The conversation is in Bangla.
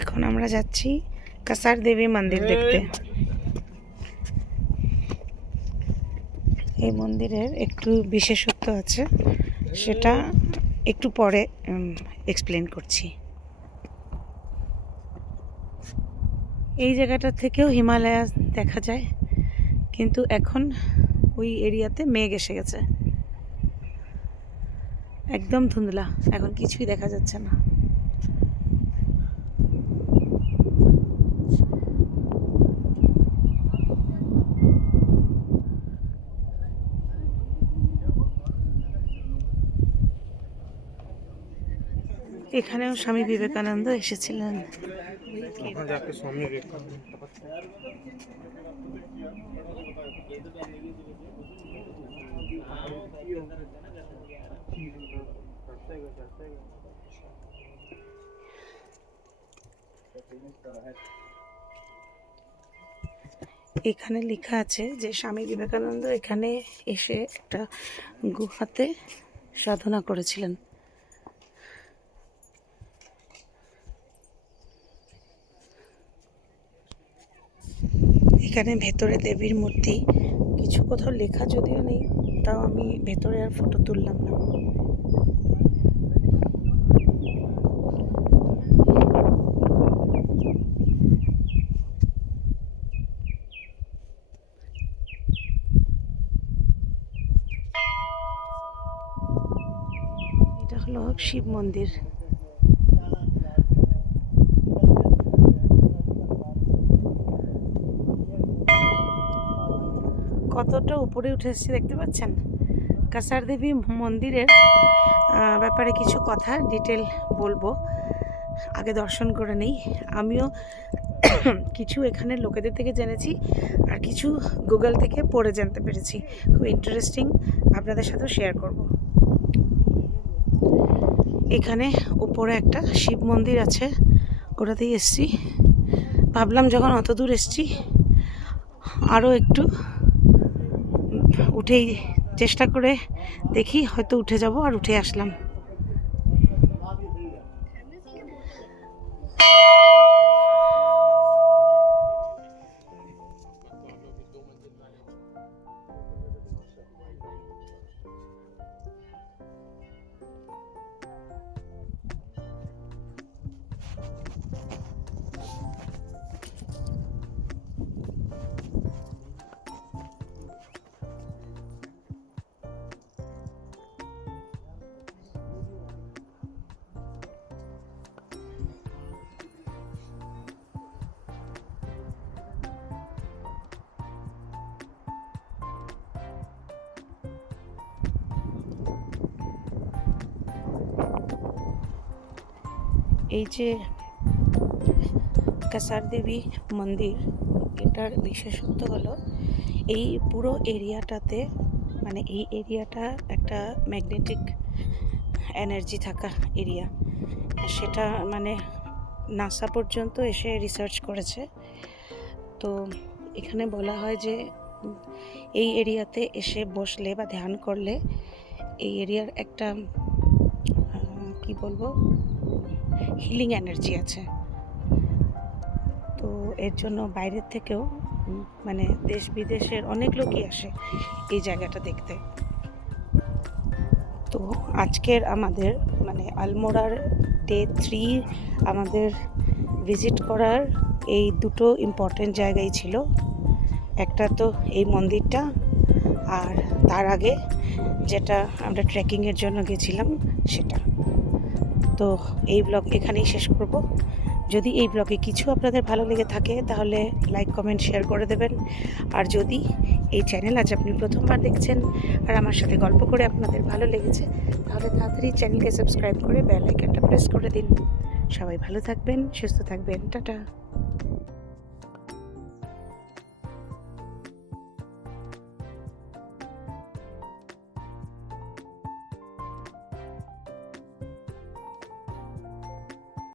এখন আমরা যাচ্ছি কাসার দেবী মন্দির দেখতে। এই মন্দিরের একটু বিশেষত্ব আছে, সেটা একটু পরে এক্সপ্লেন করছি। এই জায়গাটা থেকেও হিমালয় দেখা যায়, কিন্তু এখন ওই এরিয়াতে মেঘ এসে গেছে, একদম ধুন্দলা, এখন কিছুই দেখা যাচ্ছে না। এখানেও স্বামী বিবেকানন্দ এসেছিলেন। এখানে লেখা আছে যে স্বামী বিবেকানন্দ এখানে এসে একটা গুহাতে সাধনা করেছিলেন। এখানে ভেতরে দেবীর মূর্তি, কিছু কোথাও লেখা যদিও নেই, তাও আমি ভেতরে আর ফটো তুললাম না। এটা হলো শিব মন্দির। কতটা উপরে উঠে এসেছি দেখতে পাচ্ছেন। কাসার দেবী মন্দিরের ব্যাপারে কিছু কথা ডিটেল বলবো, আগে দর্শন করে নেই। আমিও কিছু এখানের লোকেদের থেকে জেনেছি, আর কিছু গুগল থেকে পড়ে জানতে পেরেছি, খুব ইন্টারেস্টিং, আপনাদের সাথেও শেয়ার করব। এখানে উপরে একটা শিব মন্দির আছে, ওটাতেই এসছি। ভাবলাম যখন অত দূর এসছি আরও একটু উঠেই চেষ্টা করে দেখি, হয়তো উঠে যাব, আর উঠে আসলাম। এই যে কাসার দেবী মন্দির, এটার বিশেষত্ব হলো এই পুরো এরিয়াটাতে, মানে এই এরিয়াটা একটা ম্যাগনেটিক এনার্জি থাকা এরিয়া, সেটা মানে নাসা পর্যন্ত এসে রিসার্চ করেছে। তো এখানে বলা হয় যে এই এরিয়াতে এসে বসলে বা ধ্যান করলে এই এরিয়ার একটা কি বলবো, হিলিং এনার্জি আছে। তো এর জন্য বাইরের থেকেও মানে দেশ বিদেশের অনেক লোকই আসে এই জায়গাটা দেখতে। তো আজকের আমাদের মানে আলমোড়ার ডে 3 আমাদের ভিজিট করার এই দুটো ইম্পর্টেন্ট জায়গাই ছিল। একটা তো এই মন্দিরটা, আর তার আগে যেটা আমরা ট্রেকিংয়ের জন্য গেছিলাম সেটা। তো এই ব্লগ এখানেই শেষ করব। যদি এই ব্লগে কিছু আপনাদের ভালো লেগে থাকে তাহলে লাইক কমেন্ট শেয়ার করে দেবেন। আর যদি এই চ্যানেল আজ আপনি প্রথমবার দেখছেন আর আমার সাথে গল্প করে আপনাদের ভালো লেগেছে, তাহলে তাড়াতাড়ি চ্যানেলকে সাবস্ক্রাইব করে বেল আইকনটা প্রেস করে দিন। সবাই ভালো থাকবেন, সুস্থ থাকবেন, টাটা।